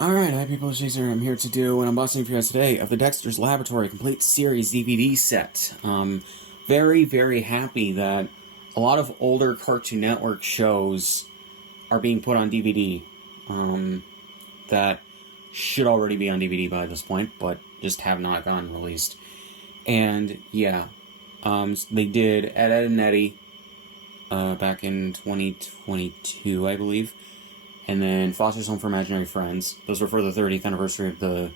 Alright, hi people, Scsigs here. I'm here to do an unboxing for you guys today of the Dexter's Laboratory Complete Series DVD set. Very, very happy that a lot of older Cartoon Network shows are being put on DVD. That should already be on DVD by this point, but just have not gotten released. And yeah, they did Ed, Ed, and Eddie back in 2022, I believe. And then Foster's Home for Imaginary Friends. Those were for the 30th anniversary of the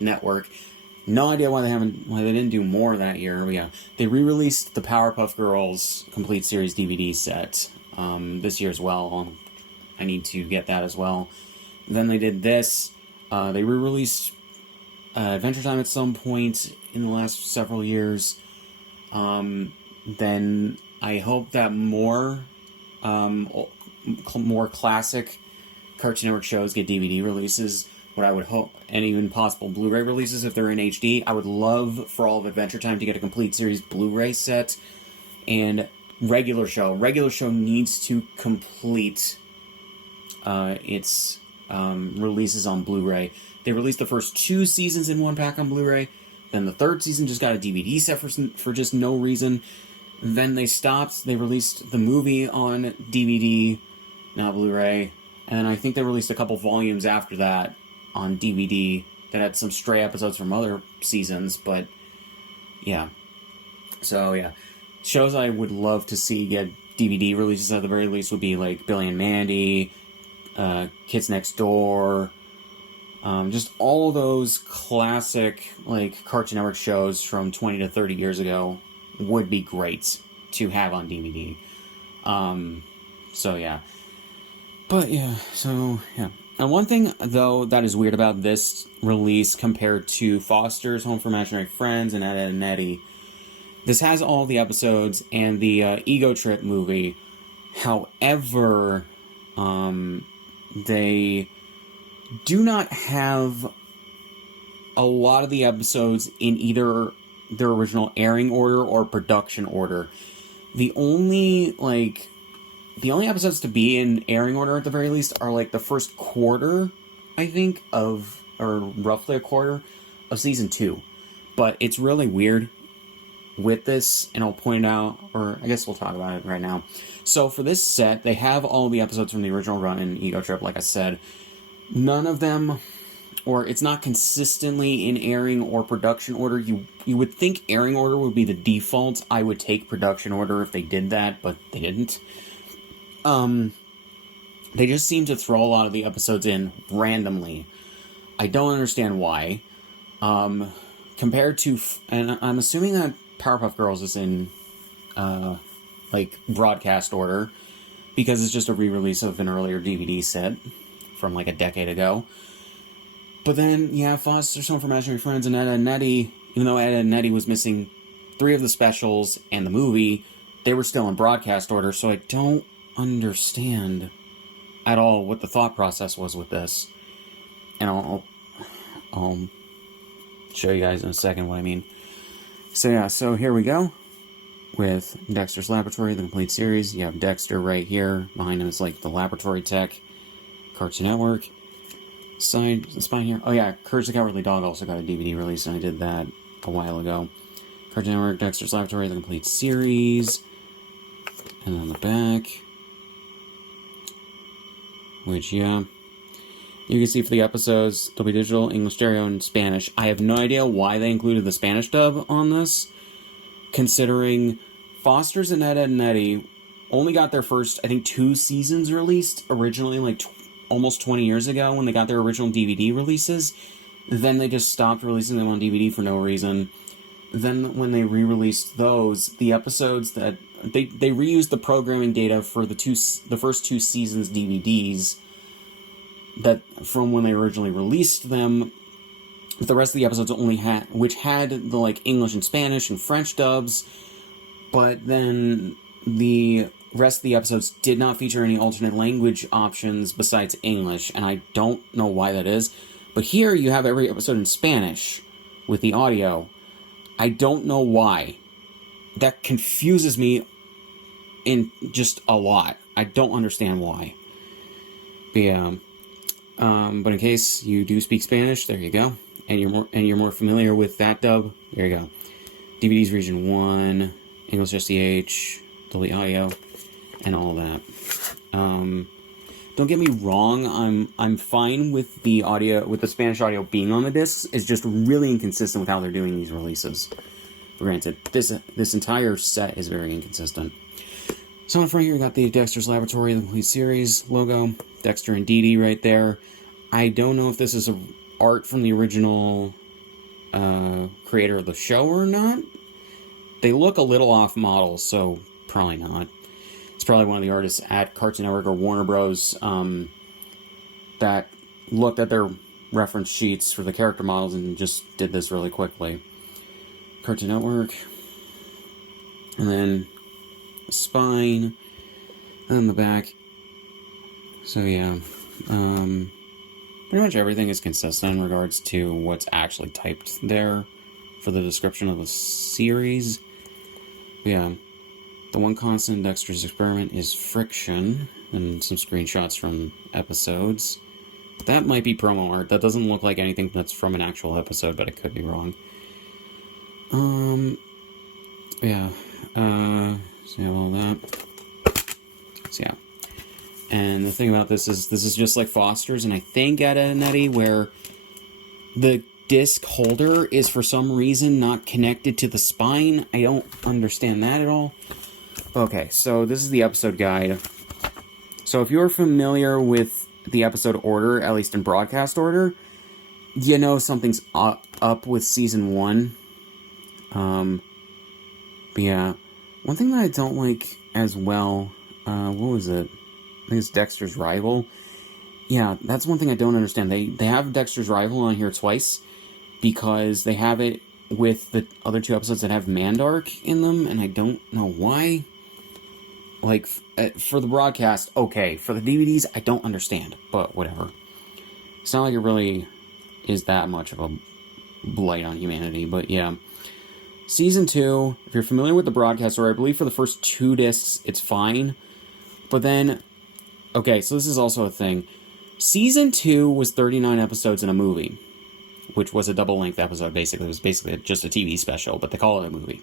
network. No idea why they didn't do more that year. But yeah, they re-released the Powerpuff Girls Complete Series DVD set this year as well. I need to get that as well. Then they did this. They re-released Adventure Time at some point in the last several years. Then I hope that more classic Cartoon Network shows get DVD releases. What I would hope, and even possible Blu-ray releases if they're in HD. I would love for all of Adventure Time to get a complete series Blu-ray set. And Regular Show needs to complete its releases on Blu-ray. They released the first 2 seasons in one pack on Blu-ray. Then the 3rd season just got a DVD set for just no reason. Then they stopped. They released the movie on DVD, not Blu-ray. And then I think they released a couple volumes after that on DVD that had some stray episodes from other seasons, but yeah. So yeah, shows I would love to see get DVD releases at the very least would be like Billy and Mandy, Kids Next Door, just all those classic like Cartoon Network shows from 20 to 30 years ago would be great to have on DVD. So yeah. But yeah, so yeah. And one thing, though, that is weird about this release compared to Foster's Home for Imaginary Friends and Ed, Ed, and Eddie, this has all the episodes and the Ego Trip movie. However, they do not have a lot of the episodes in either their original airing order or production order. The only episodes to be in airing order at the very least are like the first quarter, I think, or roughly a quarter of season 2. But it's really weird with this, and I'll point out, or I guess we'll talk about it right now. So for this set, they have all the episodes from the original run in Ego Trip, like I said. None of them, or it's not consistently in airing or production order. You would think airing order would be the default. I would take production order if they did that, but they didn't. They just seem to throw a lot of the episodes in randomly. I don't understand why. Compared to, and I'm assuming that Powerpuff Girls is in, broadcast order, because it's just a re-release of an earlier DVD set from like a decade ago. But then, yeah, Foster's Home for Imaginary Friends and Ed, Ed, and Eddie, even though Ed, Ed, and Eddie was missing 3 of the specials and the movie, they were still in broadcast order, so I don't understand at all what the thought process was with this. And I'll show you guys in a second what I mean. So yeah, so here we go with Dexter's Laboratory, the complete series. You have Dexter right here. Behind him is like the laboratory tech, Cartoon Network. Spine here. Oh yeah, Courage the Cowardly Dog also got a DVD release, and I did that a while ago. Cartoon Network, Dexter's Laboratory, the complete series. And on the back, which, yeah, you can see for the episodes, Dolby Digital, English Stereo, and Spanish. I have no idea why they included the Spanish dub on this, considering Foster's and Ed, Ed, and Eddie only got their first, I think, 2 seasons released originally, like almost 20 years ago when they got their original DVD releases. Then they just stopped releasing them on DVD for no reason. Then when they re-released those, the episodes that they reused the programming data for the first 2 seasons DVDs that from when they originally released them. But the rest of the episodes only had the like English and Spanish and French dubs, but then the rest of the episodes did not feature any alternate language options besides English, and I don't know why that is. But here you have every episode in Spanish with the audio. I don't know why. That confuses me in just a lot. I don't understand why. But yeah. But in case you do speak Spanish, there you go. And you're more familiar with that dub, there you go. DVDs region 1, English SDH, Dolby Audio, and all that. Don't get me wrong, I'm fine with the audio, with the Spanish audio being on the discs. It's just really inconsistent with how they're doing these releases. Granted, this entire set is very inconsistent. So in front here, we got the Dexter's Laboratory, the complete series logo, Dexter and Dee Dee right there. I don't know if this is art from the original creator of the show or not. They look a little off model, so probably not. It's probably one of the artists at Cartoon Network or Warner Bros. That looked at their reference sheets for the character models and just did this really quickly. Cartoon Network. And then the spine. And the back. So yeah. Pretty much everything is consistent in regards to what's actually typed there for the description of the series. Yeah. The one constant in Dexter's experiment is friction, and some screenshots from episodes. That might be promo art. That doesn't look like anything that's from an actual episode, but it could be wrong. Yeah. So you have all that. So yeah. And the thing about this is just like Foster's, and I think at a Netty, where the disc holder is for some reason not connected to the spine. I don't understand that at all. Okay, so this is the episode guide. So if you're familiar with the episode order, at least in broadcast order, you know something's up with season 1. But yeah, one thing that I don't like as well, what was it? I think it's Dexter's Rival. Yeah, that's one thing I don't understand. They have Dexter's Rival on here twice because they have it with the other 2 episodes that have Mandark in them, and I don't know why. Like, for the broadcast, okay. For the DVDs, I don't understand, but whatever. It's not like it really is that much of a blight on humanity, but yeah. Season 2, if you're familiar with the broadcast order, I believe for the first 2 discs, it's fine. But then, okay, so this is also a thing. Season 2 was 39 episodes in a movie, which was a double-length episode, basically. It was basically just a TV special, but they call it a movie.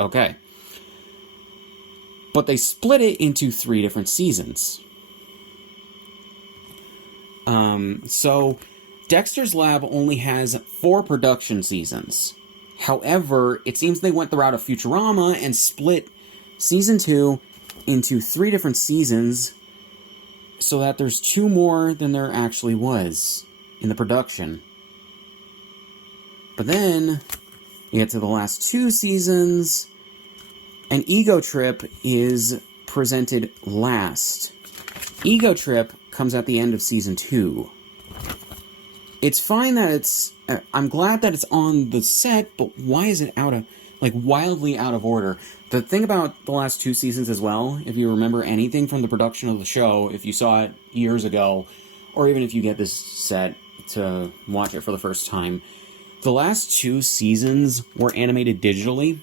Okay. But they split it into 3 different seasons. So Dexter's Lab only has 4 production seasons. However, it seems they went the route of Futurama and split season 2 into 3 different seasons so that there's 2 more than there actually was in the production. But then you get to the last 2 seasons, and Ego Trip is presented last. Ego Trip comes at the end of season 2. It's fine that it's... I'm glad that it's on the set, but why is it wildly out of order? The thing about the last 2 seasons as well, if you remember anything from the production of the show, if you saw it years ago, or even if you get this set to watch it for the first time, the last 2 seasons were animated digitally.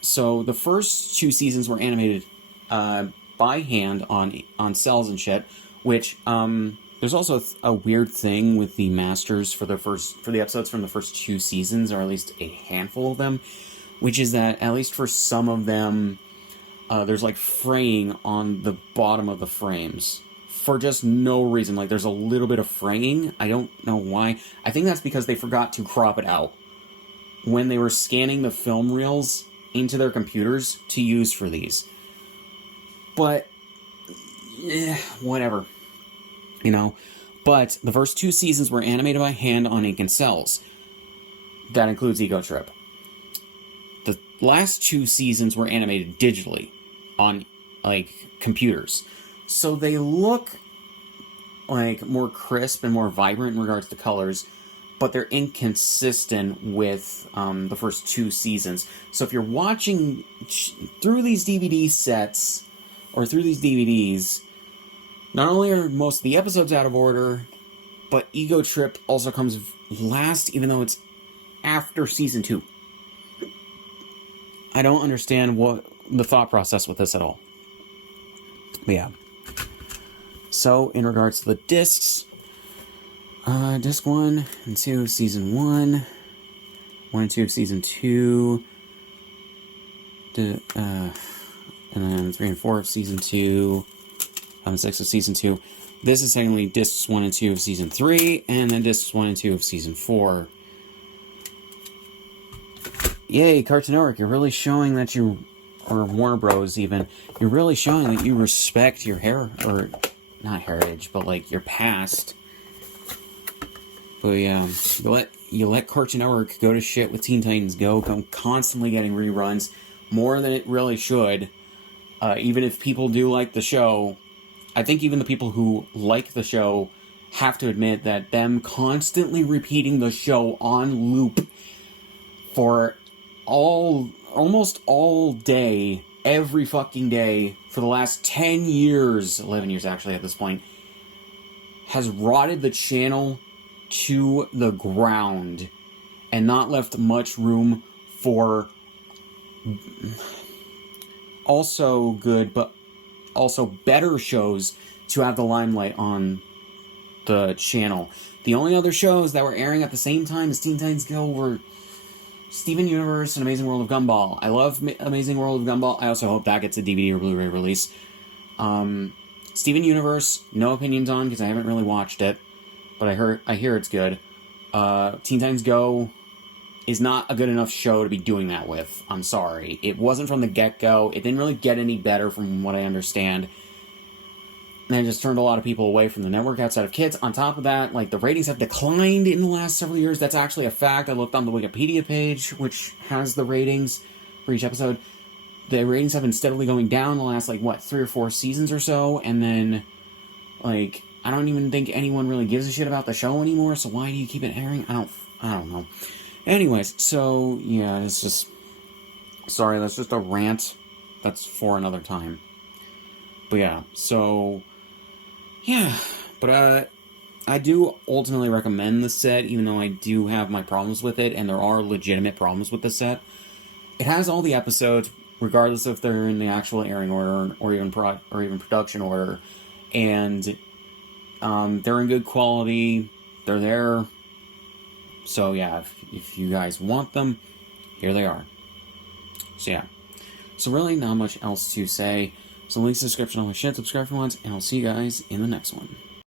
So the first 2 seasons were animated by hand on cells and shit, which there's also a weird thing with the masters for the episodes from the first 2 seasons, or at least a handful of them, which is that at least for some of them, there's like fraying on the bottom of the frames for just no reason. Like there's a little bit of fraying. I don't know why. I think that's because they forgot to crop it out when they were scanning the film reels into their computers to use for these. But, whatever. You know? But the first 2 seasons were animated by hand on ink and cells. That includes Ego Trip. The last 2 seasons were animated digitally on, computers. So they look, more crisp and more vibrant in regards to colors, but they're inconsistent with the first 2 seasons. So if you're watching through these DVD sets, or through these DVDs, not only are most of the episodes out of order, but Ego Trip also comes last, even though it's after season 2. I don't understand what the thought process with this at all. But yeah. So, in regards to the discs, disc 1 and 2 of Season 1, 1 and 2 of Season 2, and then 3 and 4 of Season 2, 5 and 6 of Season 2. This is technically discs 1 and 2 of Season 3, and then discs 1 and 2 of Season 4. Yay, Cartoon Network, you're really showing that you, or Warner Bros. Even, you're really showing that you respect your or not heritage, but like your past. But yeah, you let Cartoon Network go to shit with Teen Titans Go, constantly getting reruns, more than it really should. Even if people do like the show, I think even the people who like the show have to admit that them constantly repeating the show on loop for almost all day, every fucking day, for the last 10 years, 11 years actually at this point, has rotted the channel to the ground and not left much room for also good, but also better shows to have the limelight on the channel. The only other shows that were airing at the same time as Teen Titans Go were Steven Universe and Amazing World of Gumball. I love Amazing World of Gumball. I also hope that gets a DVD or Blu-ray release. Steven Universe, no opinions on because I haven't really watched it, but I hear it's good. Teen Titans Go is not a good enough show to be doing that with. I'm sorry. It wasn't from the get-go. It didn't really get any better from what I understand. And it just turned a lot of people away from the network outside of kids. On top of that, like, the ratings have declined in the last several years. That's actually a fact. I looked on the Wikipedia page, which has the ratings for each episode. The ratings have been steadily going down the last, 3 or 4 seasons or so. And then, I don't even think anyone really gives a shit about the show anymore. So why do you keep it airing? I don't know. Anyways, so, yeah, it's just... Sorry, that's just a rant. That's for another time. But yeah, so... Yeah, but I do ultimately recommend the set, even though I do have my problems with it, and there are legitimate problems with the set. It has all the episodes, regardless if they're in the actual airing order or even production order, and they're in good quality. They're there. So yeah, if you guys want them, here they are. So yeah. So really not much else to say. So links in the description, all my shit, subscribe for once, and I'll see you guys in the next one.